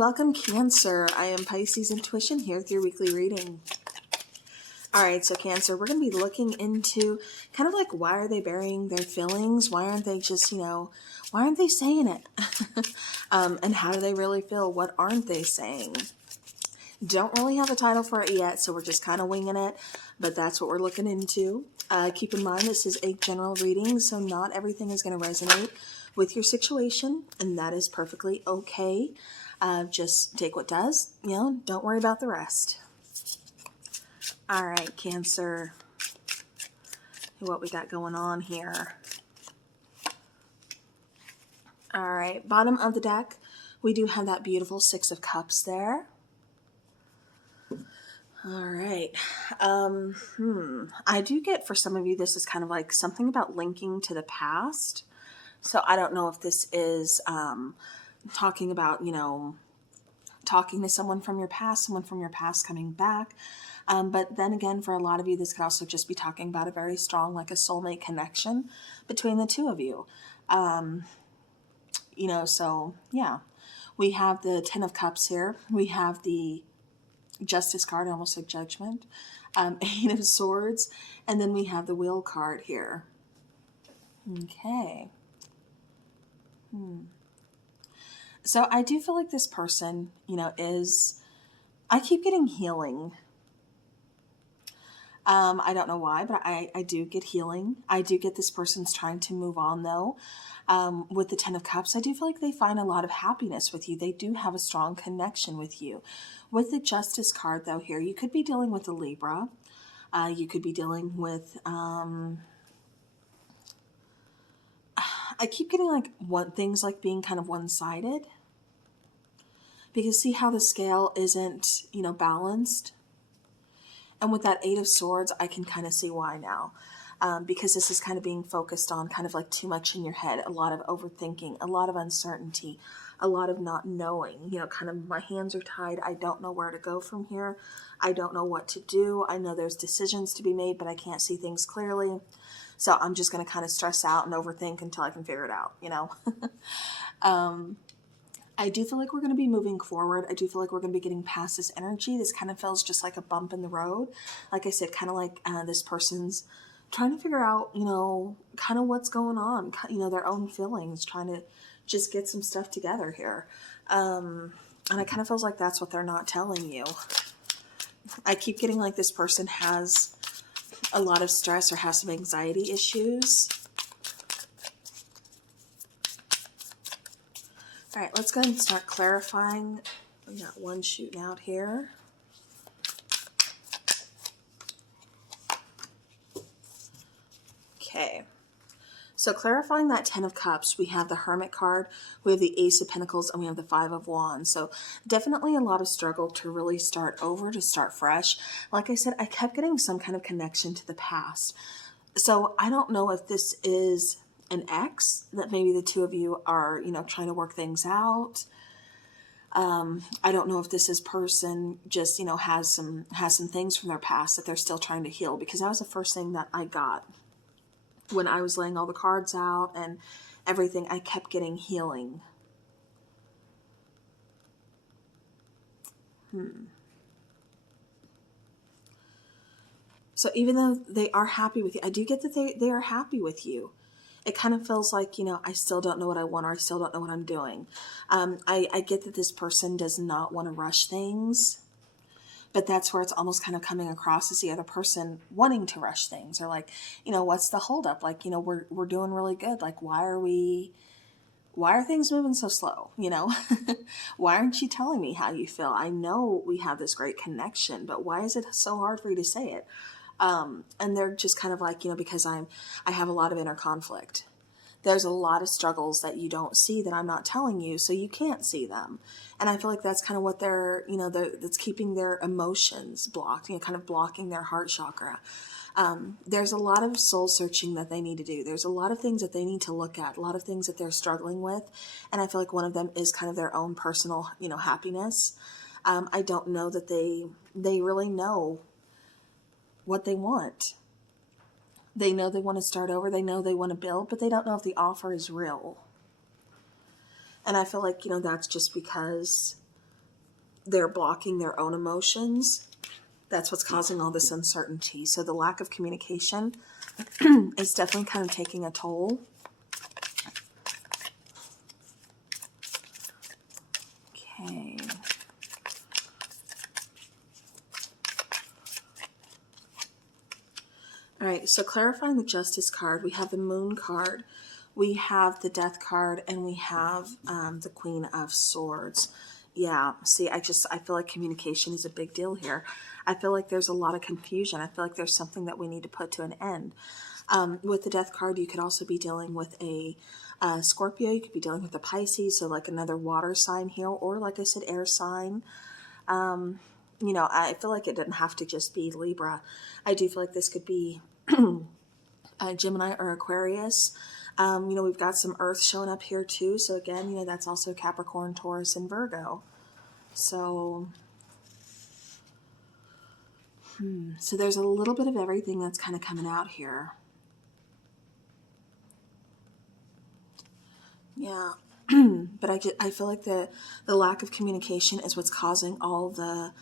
welcome Cancer. I am Pisces Intuition here with your weekly reading. All right, so Cancer, we're going to be looking into kind of like why are they burying their feelings? Why aren't they just, why aren't they saying it? And how do they really feel? What aren't they saying? Don't really have a title for it yet, so we're just kind of winging it, but that's what we're looking into. Keep in mind, this is a general reading, so not everything is going to resonate with your situation, and that is perfectly okay. Just take what does, don't worry about the rest. All right, Cancer, what we got going on here. All right, bottom of the deck, we do have that beautiful Six of Cups there. All right. I do get for some of you, this is kind of like something about linking to the past. So I don't know if this is talking about, talking to someone from your past coming back. But then again, for a lot of you, this could also just be talking about a very strong, like a soulmate connection between the two of you. So yeah, we have the Ten of Cups here. We have the Justice card, almost like Judgment, Eight of Swords, and then we have the Wheel card here. Okay. So I do feel like this person, I keep getting healing. I don't know why, but I do get healing. I do get this person's trying to move on, though. With the Ten of Cups, I do feel like they find a lot of happiness with you. They do have a strong connection with you. With the Justice card, though, here, you could be dealing with a Libra. You could be dealing with... I keep getting like things like being kind of one-sided. Because see how the scale isn't, balanced? And with that Eight of Swords, I can kind of see why now. Because this is kind of being focused on kind of like too much in your head, a lot of overthinking, a lot of uncertainty, a lot of not knowing, kind of my hands are tied. I don't know where to go from here. I don't know what to do. I know there's decisions to be made, but I can't see things clearly. So I'm just going to kind of stress out and overthink until I can figure it out, I do feel like we're going to be moving forward. I do feel like we're going to be getting past this energy. This kind of feels just like a bump in the road. Like I said, kind of like this person's trying to figure out, kind of what's going on, their own feelings, trying to just get some stuff together here. And it kind of feels like that's what they're not telling you. I keep getting like this person has a lot of stress or has some anxiety issues. All right, let's go ahead and start clarifying. We got one shooting out here. Okay. So clarifying that Ten of Cups, we have the Hermit card, we have the Ace of Pentacles, and we have the Five of Wands. So definitely a lot of struggle to really start over, to start fresh. Like I said, I kept getting some kind of connection to the past. So I don't know if this is an ex, that maybe the two of you are, trying to work things out. I don't know if this is person just, has some things from their past that they're still trying to heal, because that was the first thing that I got when I was laying all the cards out and everything. I kept getting healing. So even though they are happy with you, I do get that they are happy with you. It kind of feels like, I still don't know what I want, or I still don't know what I'm doing. I get that this person does not want to rush things, but that's where it's almost kind of coming across as the other person wanting to rush things, or like, what's the holdup? Like, we're doing really good. Like, why are things moving so slow? Why aren't you telling me how you feel? I know we have this great connection, but why is it so hard for you to say it? And they're just kind of like, because I have a lot of inner conflict. There's a lot of struggles that you don't see that I'm not telling you, so you can't see them. And I feel like that's kind of what they're, that's keeping their emotions blocked, kind of blocking their heart chakra. There's a lot of soul searching that they need to do. There's a lot of things that they need to look at, a lot of things that they're struggling with. And I feel like one of them is kind of their own personal, happiness. I don't know that they really know what they want. They know they want to start over. They know they want to build, but they don't know if the offer is real. And I feel like, that's just because they're blocking their own emotions. That's what's causing all this uncertainty. So the lack of communication is definitely kind of taking a toll. Okay. All right, so clarifying the Justice card, we have the Moon card, we have the Death card, and we have the Queen of Swords. Yeah, see, I feel like communication is a big deal here. I feel like there's a lot of confusion. I feel like there's something that we need to put to an end. With the Death card, you could also be dealing with a Scorpio. You could be dealing with a Pisces, so like another water sign here, or like I said, air sign. You know, I feel like it didn't have to just be Libra. I do feel like this could be Gemini or Aquarius. You know, we've got some Earth showing up here too. So again, you know, that's also Capricorn, Taurus, and Virgo. So, so there's a little bit of everything that's kind of coming out here. Yeah. But I feel like the lack of communication is what's causing all the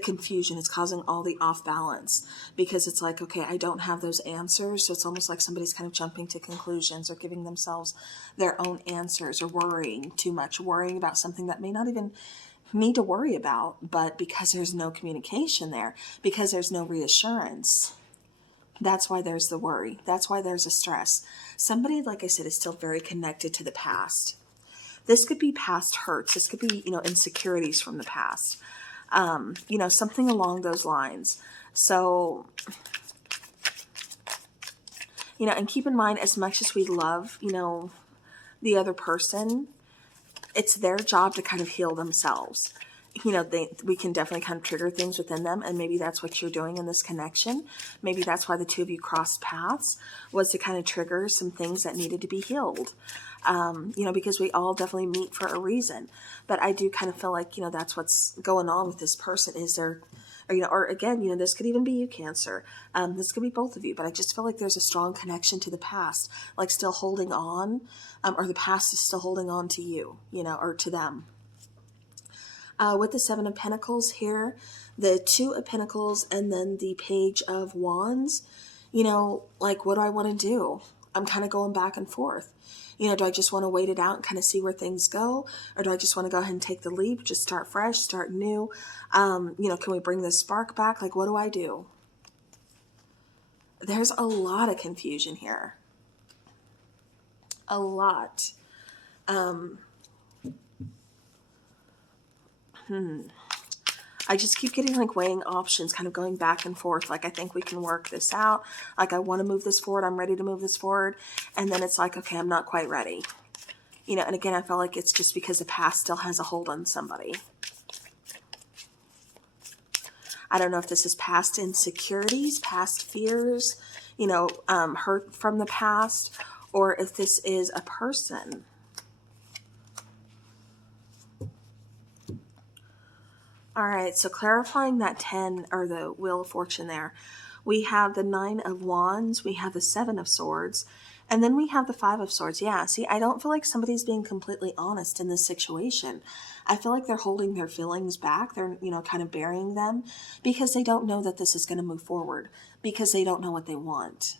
confusion. It's causing all the off balance, because it's like, okay, I don't have those answers. So it's almost like somebody's kind of jumping to conclusions or giving themselves their own answers, or worrying too much, worrying about something that may not even need to worry about, but because there's no communication there, because there's no reassurance, that's why there's the worry. That's why there's a stress. Somebody, like I said, is still very connected to the past. This could be past hurts. This could be, you know, insecurities from the past. You know, something along those lines. So, you know, and keep in mind, as much as we love, you know, the other person, it's their job to kind of heal themselves. You know, we can definitely kind of trigger things within them, and maybe that's what you're doing in this connection. Maybe that's why the two of you crossed paths, was to kind of trigger some things that needed to be healed. You know, because we all definitely meet for a reason. But I do kind of feel like, you know, that's what's going on with this person. Is there, or, you know, or again, you know, this could even be you, Cancer. This could be both of you, but I just feel like there's a strong connection to the past, like still holding on, or the past is still holding on to you, you know, or to them. With the Seven of Pentacles here, the Two of Pentacles, and then the Page of Wands, you know, like, what do I want to do? I'm kind of going back and forth. You know, do I just want to wait it out and kind of see where things go? Or do I just want to go ahead and take the leap, just start fresh, start new? You know, can we bring the spark back? Like, what do I do? There's a lot of confusion here. A lot. I just keep getting like weighing options, kind of going back and forth. Like, I think we can work this out. Like, I want to move this forward. I'm ready to move this forward. And then it's like, okay, I'm not quite ready. You know, and again, I feel like it's just because the past still has a hold on somebody. I don't know if this is past insecurities, past fears, you know, hurt from the past, or if this is a person. All right, so clarifying that 10, or the Wheel of Fortune there, we have the 9 of Wands, we have the 7 of Swords, and then we have the 5 of Swords. Yeah, see, I don't feel like somebody's being completely honest in this situation. I feel like they're holding their feelings back. They're, you know, kind of burying them, because they don't know that this is going to move forward, because they don't know what they want.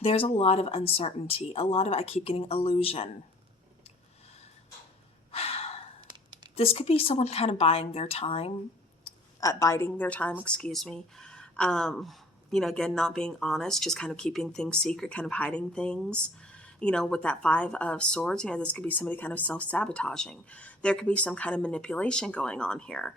There's a lot of uncertainty, a lot of, I keep getting illusion. This could be someone kind of biding their time, excuse me. You know, again, not being honest, just kind of keeping things secret, kind of hiding things. You know, with that 5 of Swords, you know, this could be somebody kind of self-sabotaging. There could be some kind of manipulation going on here.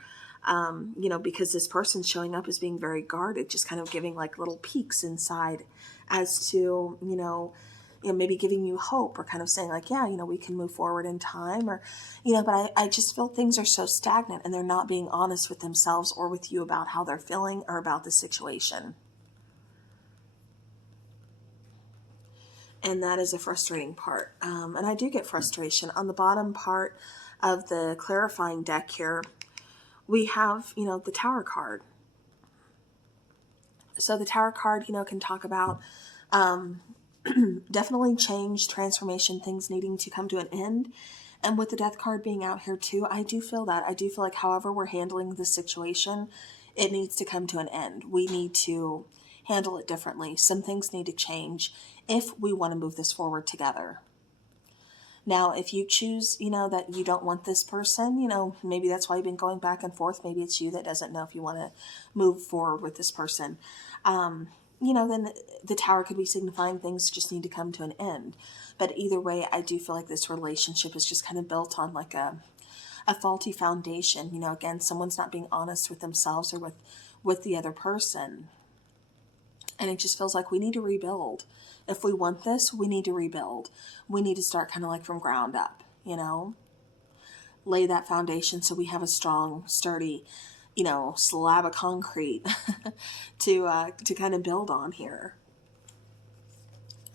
You know, because this person's showing up as being very guarded, just kind of giving like little peeks inside as to, you know, maybe giving you hope, or kind of saying like, yeah, you know, we can move forward in time, or, you know, but I just feel things are so stagnant, and they're not being honest with themselves or with you about how they're feeling or about the situation. And that is a frustrating part. And I do get frustration. On the bottom part of the clarifying deck here, we have, you know, the Tower card. So the Tower card, you know, can talk about definitely change, transformation, things needing to come to an end. And with the Death card being out here too, I do feel that. I do feel like however we're handling this situation, it needs to come to an end. We need to handle it differently. Some things need to change if we want to move this forward together. Now, if you choose, that you don't want this person, maybe that's why you've been going back and forth. Maybe it's you that doesn't know if you want to move forward with this person. Then the Tower could be signifying things just need to come to an end. But either way, I do feel like this relationship is just kind of built on like a faulty foundation. Again, someone's not being honest with themselves or with the other person. And it just feels like we need to rebuild. If we want this, we need to rebuild. We need to start kind of like from ground up, lay that foundation so we have a strong, sturdy, slab of concrete to kind of build on here.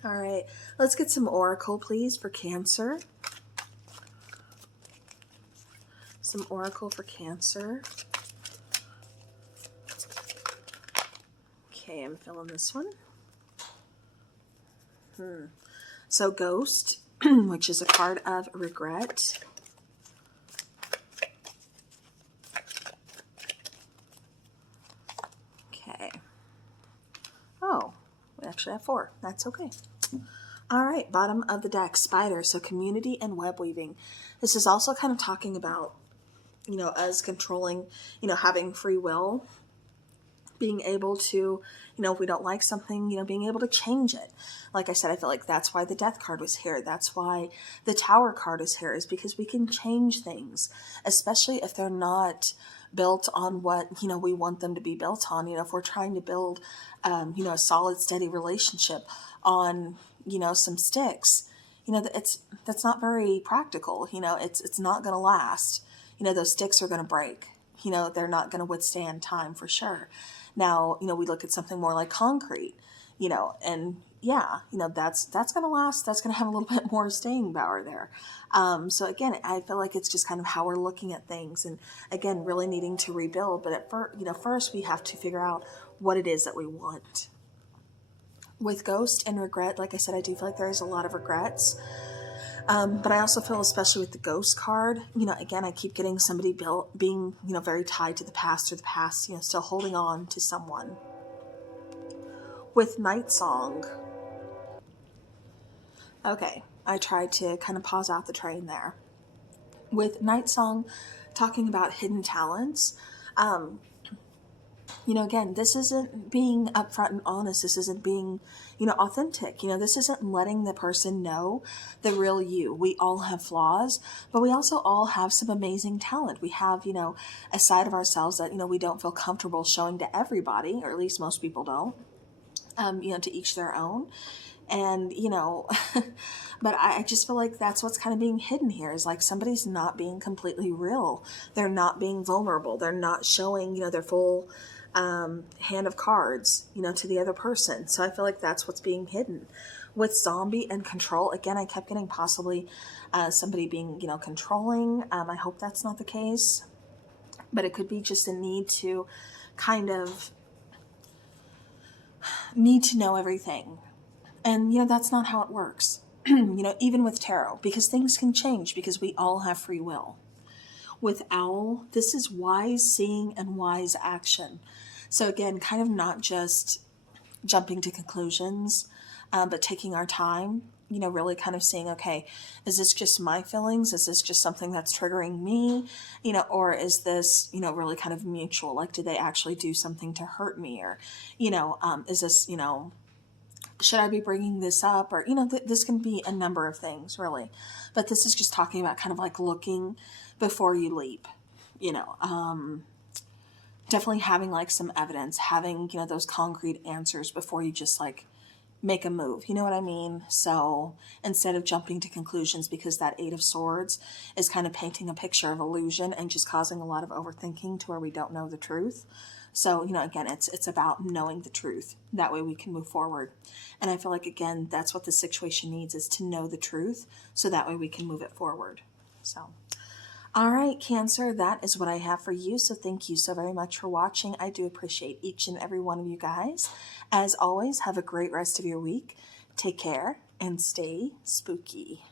All right, let's get some oracle, please, for Cancer. Some oracle for Cancer. Okay, I'm filling this one. So Ghost, which is a card of regret. Okay. Oh, we actually have 4. That's okay. All right, bottom of the deck, Spider. So community and web weaving. This is also kind of talking about, us controlling, having free will, being able to, if we don't like something, being able to change it. Like I said, I feel like that's why the Death card was here. That's why the Tower card is here, is because we can change things, especially if they're not built on what, we want them to be built on. If we're trying to build, a solid, steady relationship on, some sticks, that's not very practical. It's not going to last. Those sticks are going to break. They're not going to withstand time for sure. Now, we look at something more like concrete, and yeah, that's going to last. That's going to have a little bit more staying power there. So again, I feel like it's just kind of how we're looking at things, and again, really needing to rebuild. But first we have to figure out what it is that we want. With Ghost and regret, like I said, I do feel like there is a lot of regrets. But I also feel, especially with the Ghost card, again, I keep getting somebody being, very tied to the past, or the past, still holding on to someone. With Night Song. Okay, I tried to kind of pause out the train there. With Night Song, talking about hidden talents, again, this isn't being upfront and honest. This isn't being, authentic. This isn't letting the person know the real you. We all have flaws, but we also all have some amazing talent. We have, a side of ourselves that, we don't feel comfortable showing to everybody, or at least most people don't, to each their own. And, but I just feel like that's what's kind of being hidden here, is like somebody's not being completely real. They're not being vulnerable. They're not showing, their full hand of cards, to the other person. So I feel like that's what's being hidden. With Zombie and Control, again, I kept getting possibly somebody being, controlling. I hope that's not the case, but it could be just a need to kind of need to know everything. And, that's not how it works. Even with tarot, because things can change, because we all have free will. With Owl, this is wise seeing and wise action. So again, kind of not just jumping to conclusions, but taking our time, really kind of seeing, okay, is this just my feelings? Is this just something that's triggering me? Or is this, really kind of mutual? Like, did they actually do something to hurt me? Or, is this, should I be bringing this up? Or, this can be a number of things, really. But this is just talking about kind of like looking before you leap, definitely having like some evidence, having, those concrete answers before you just like make a move. You know what I mean? So instead of jumping to conclusions, because that 8 of Swords is kind of painting a picture of illusion and just causing a lot of overthinking to where we don't know the truth. So, again, it's about knowing the truth. That way we can move forward. And I feel like, again, that's what the situation needs, is to know the truth. So that way we can move it forward. So, all right, Cancer, that is what I have for you. So thank you so very much for watching. I do appreciate each and every one of you guys. As always, have a great rest of your week. Take care and stay spooky.